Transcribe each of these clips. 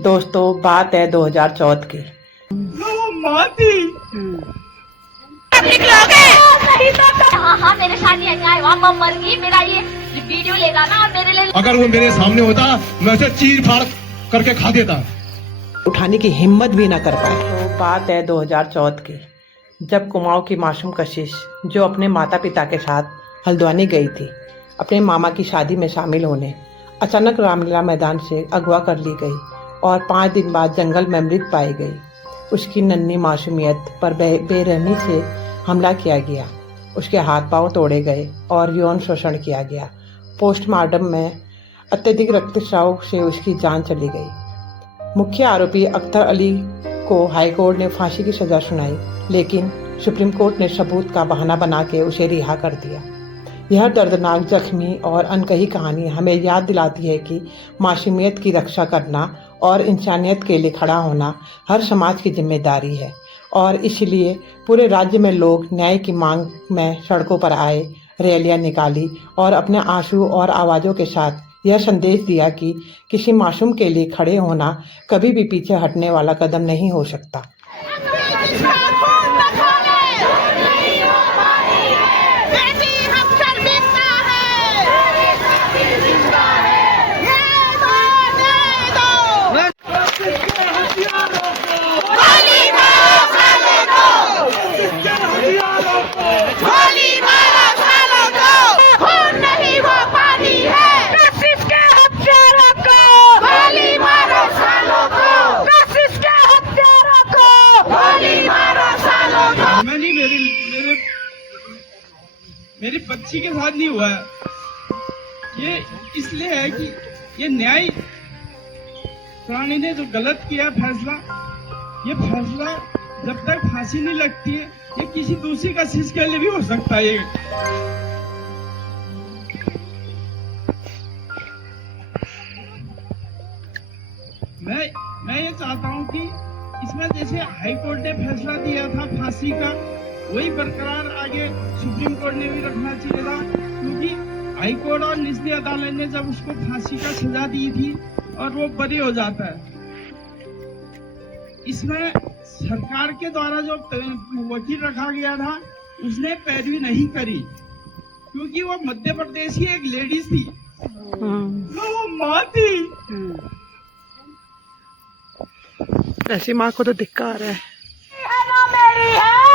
दोस्तों बात है 2014 की। हाँ मेरे साथ ये अन्याय हुआ, मैं मर गई। मेरा ये वीडियो लेगा ना और मेरे लिए अगर वो मेरे सामने होता मैं उसे चीर फाड़ करके खा देता। उठाने की हिम्मत भी ना कर पाए। तो बात है 2014 की, जब कुमाऊं की मासूम कशिश जो अपने माता पिता के साथ हल्द्वानी गई थी अपने मामा की शादी में शामिल होने, अचानक रामलीला मैदान से अगवा कर ली गई और 5 दिन बाद जंगल में मृत पाई गई। उसकी नन्ही मासूमियत पर बेरहमी से हमला किया गया, उसके हाथ पांव तोड़े गए और यौन शोषण किया गया। पोस्टमार्टम में अत्यधिक रक्तस्राव से उसकी जान चली गई। मुख्य आरोपी अख्तर अली को हाईकोर्ट ने फांसी की सजा सुनाई, लेकिन सुप्रीम कोर्ट ने सबूत का बहाना बना के उसे रिहा कर दिया। यह दर्दनाक, जख्मी और अनकही कहानी हमें याद दिलाती है कि मासूमियत की रक्षा करना और इंसानियत के लिए खड़ा होना हर समाज की जिम्मेदारी है, और इसलिए पूरे राज्य में लोग न्याय की मांग में सड़कों पर आए, रैलियां निकाली और अपने आंसू और आवाज़ों के साथ यह संदेश दिया कि किसी मासूम के लिए खड़े होना कभी भी पीछे हटने वाला कदम नहीं हो सकता। मेरी बच्ची के साथ नहीं हुआ है। ये इसलिए है कि ये न्याय प्राणी ने जो गलत किया फैसला, ये फैसला जब तक फांसी नहीं लगती है, ये किसी दूसरी का कशिश के लिए भी हो सकता है। ये मैं ये चाहता हूँ कि इसमें जैसे हाई कोर्ट ने फैसला दिया था फांसी का, वही बरकरार आगे सुप्रीम कोर्ट ने भी रखना चाहिए था, क्योंकि हाई कोर्ट और निचली अदालत ने जब उसको फांसी का सजा दी थी और वो बरी हो जाता है, इसमें सरकार के द्वारा जो वकील रखा गया था उसने पैरवी नहीं करी, क्योंकि वो मध्य प्रदेश की एक लेडीज थी, वो माँ थी। ऐसी माँ को तो धिक्कार आ रहा है।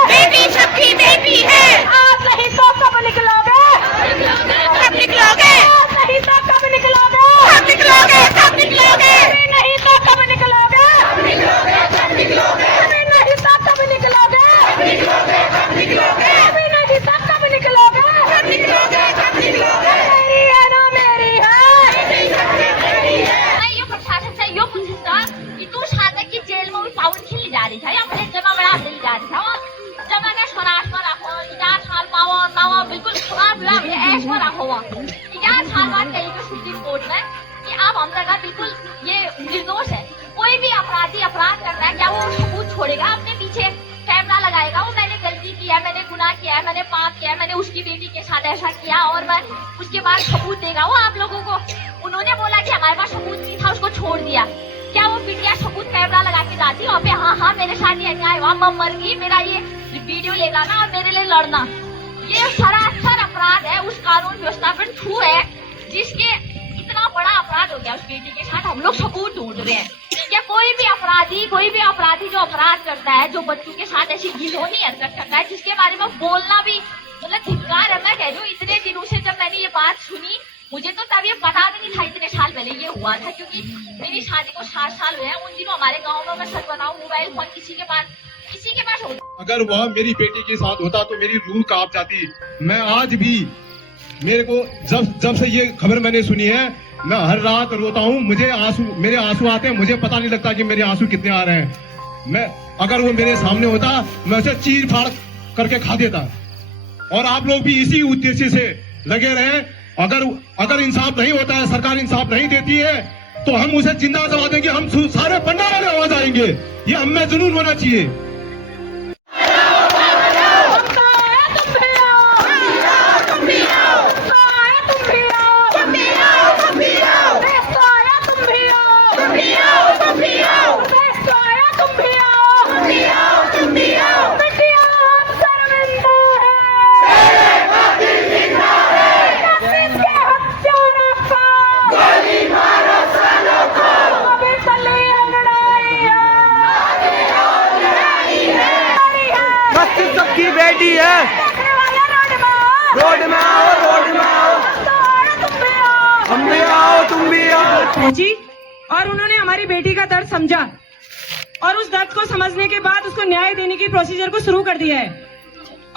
बेटी सबकी बेटी है। आप नहीं तो कब निकलोगे? कब निकलोगे? नहीं तो कब निकलोगे? कब निकलोगे? कब निकलोगे? नहीं तो कब निकलोगे? कब निकलोगे? कब निकलोगे? नहीं तो कब निकलोगे? कब निकलोगे? कब निकलोगे? नहीं तो कब निकलोगे? कब निकलोगे? कब निकलोगे? मेरी है ना मेरी है। बेटी सबकी बेटी है। मैं ये प्रशासन से यो पूछता कि तू शादी की जेल में भी पाउंड खेलने जा रही था या अपने जमा बड़ा ले जा रही था? जमा का स्वराज में रखो, 4 साल पावा बिल्कुल खराब ऐश में रखो। 4 साल बाद कहीं तो सुप्रीम कोर्ट में कि आप हम जगह बिल्कुल ये निर्दोष है। कोई भी अपराधी अपराध करता है, क्या वो सबूत छोड़ेगा? अपने पीछे कैमरा लगाएगा, वो मैंने गलती किया, मैंने गुनाह किया है, मैंने पाप किया है, मैंने उसकी बेटी के साथ ऐसा किया, और मैं उसके बाद सबूत देगा वो आप लोगों को? उन्होंने बोला कि हमारे पास सबूत नहीं था, उसको छोड़ दिया। क्या वो बिटिया सबूत कैमरा लगा के जाती वहाँ पे? हाँ मेरे साथ ये अन्याय हुआ, मैं मर गई। मेरा ये वीडियो लेगा ना और मेरे लिए लड़ना, ये सरासर अपराध है उस कानून व्यवस्था पर छू है, जिसके इतना बड़ा अपराध हो गया उस बेटी के साथ। हम लोग सबूत ढूंढ रहे हैं। क्या कोई भी अपराधी जो अपराध करता है, जो बच्चों के साथ ऐसी घिनौनी हरकत करता है, जिसके बारे में बोलना भी मतलब धिक्कार है। मैं कह रही हूँ, इतने दिनों से जब मैंने ये बात सुनी, मुझे तो तब ये पता भी नहीं था इतने साल पहले ये हुआ था, क्योंकि मेरी शादी को 7 साल हुए हैं। उन दिनों हमारे गाँव में, मैं सच बताऊँ, मोबाइल फोन किसी के पास होता। अगर वह मेरी बेटी के साथ होता तो मेरी रूह कांप जाती। मैं आज भी, मेरे को जब से ये खबर मैंने सुनी है, मैं हर रात रोता हूँ। मेरे आंसू आते हैं, मुझे पता नहीं लगता कि मेरे आंसू कितने आ रहे हैं। अगर वो मेरे सामने होता मैं उसे चीर फाड़ करके खा देता। और आप लोग भी इसी उद्देश्य से लगे रहे। अगर इंसाफ नहीं होता है, सरकार इंसाफ नहीं देती है, तो हम उसे जिंदा जला देंगे। हम सारे पन्ना वाले आवाज आएंगे। ये हम में जुनून होना चाहिए। तुम भी आओ पहुंची और उन्होंने हमारी बेटी का दर्द समझा और उस दर्द को समझने के बाद उसको न्याय देने की प्रोसीजर को शुरू कर दिया है।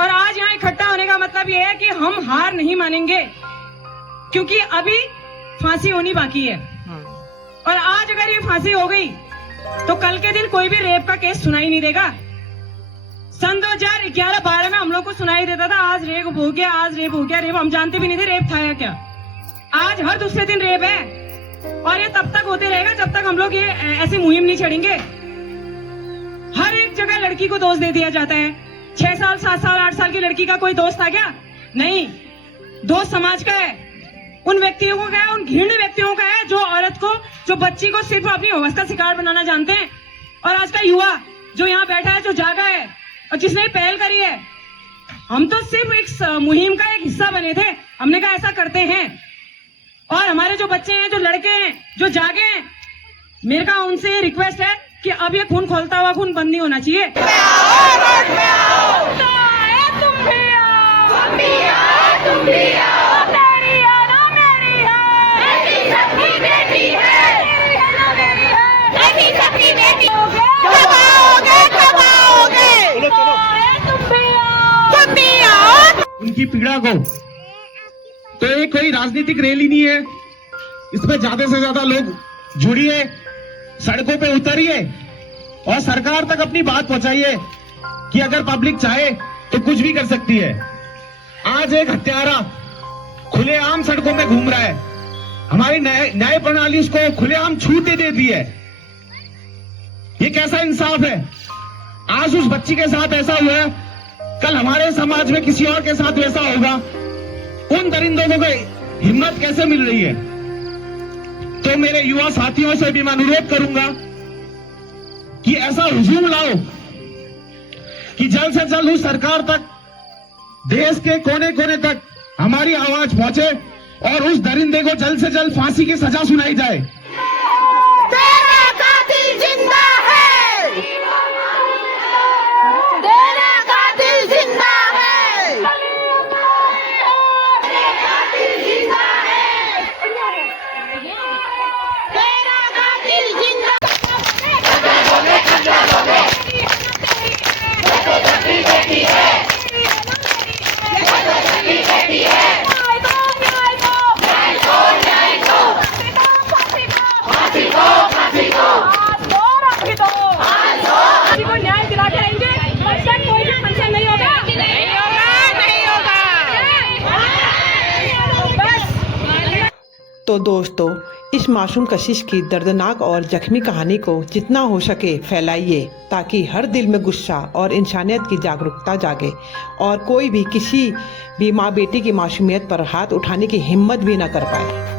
और आज यहाँ इकट्ठा होने का मतलब ये है कि हम हार नहीं मानेंगे, क्योंकि अभी फांसी होनी बाकी है। और आज अगर ये फांसी हो गई तो कल के दिन कोई भी रेप का केस सुनाई नहीं देगा। सन 2011-12 में हम लोग को सुनाई देता था आज रेप हो गया, आज रेप हो गया। रेप हम जानते भी नहीं थे रेप था या क्या। आज हर दूसरे दिन रेप है और ये तब तक होते रहेगा जब तक हम लोग ये ऐसी मुहिम नहीं छेड़ेंगे। हर एक जगह लड़की को दोष दे दिया जाता है। 6 साल 7 साल 8 साल की लड़की का कोई दोस्त था क्या? नहीं, दोस्त समाज का है, उन व्यक्तियों का है, उन घृण्य व्यक्तियों का है जो औरत को, जो बच्ची को सिर्फ अपनी हवस का शिकार बनाना जानते हैं। और आज का युवा जो यहाँ बैठा है, जो जागा है और जिसने पहल करी है, हम तो सिर्फ एक मुहिम का एक हिस्सा बने थे। हमने कहा ऐसा करते हैं और हमारे जो बच्चे हैं, जो लड़के हैं, जो जागे हैं, मेरे का उनसे ये रिक्वेस्ट है कि अब ये खून खोलता हुआ खून बंद नहीं होना चाहिए। उनकी पीड़ा को तो ये कोई राजनीतिक रैली नहीं है, इसमें ज्यादा से ज्यादा लोग जुड़िए, सड़कों पे उतरिए और सरकार तक अपनी बात पहुंचाइए कि अगर पब्लिक चाहे तो कुछ भी कर सकती है। आज एक हत्यारा खुलेआम सड़कों में घूम रहा है, हमारी न्याय प्रणाली उसको खुलेआम छूट दे देती है। ये कैसा इंसाफ है? आज उस बच्ची के साथ ऐसा हुआ है, कल हमारे समाज में किसी और के साथ वैसा होगा। उन दरिंदों को हिम्मत कैसे मिल रही है? तो मेरे युवा साथियों से भी मैं अनुरोध करूंगा कि ऐसा हुजूम लाओ कि जल्द से जल्द उस सरकार तक, देश के कोने कोने तक हमारी आवाज पहुंचे और उस दरिंदे को जल्द से जल्द फांसी की सजा सुनाई जाए। तेरा कातिल जिंदा है, तेरा कातिल जिंदा है, तेरा कातिल जिंदा है, तेरा कातिल जिंदा न्याय दिला के रहेंगे। कोई भी फंक्शन नहीं होगा, नहीं होगा। बस तो दोस्तों, इस मासूम कशिश की दर्दनाक और जख्मी कहानी को जितना हो सके फैलाइए, ताकि हर दिल में गुस्सा और इंसानियत की जागरूकता जागे और कोई भी किसी भी माँ बेटी की मासूमियत पर हाथ उठाने की हिम्मत भी न कर पाए।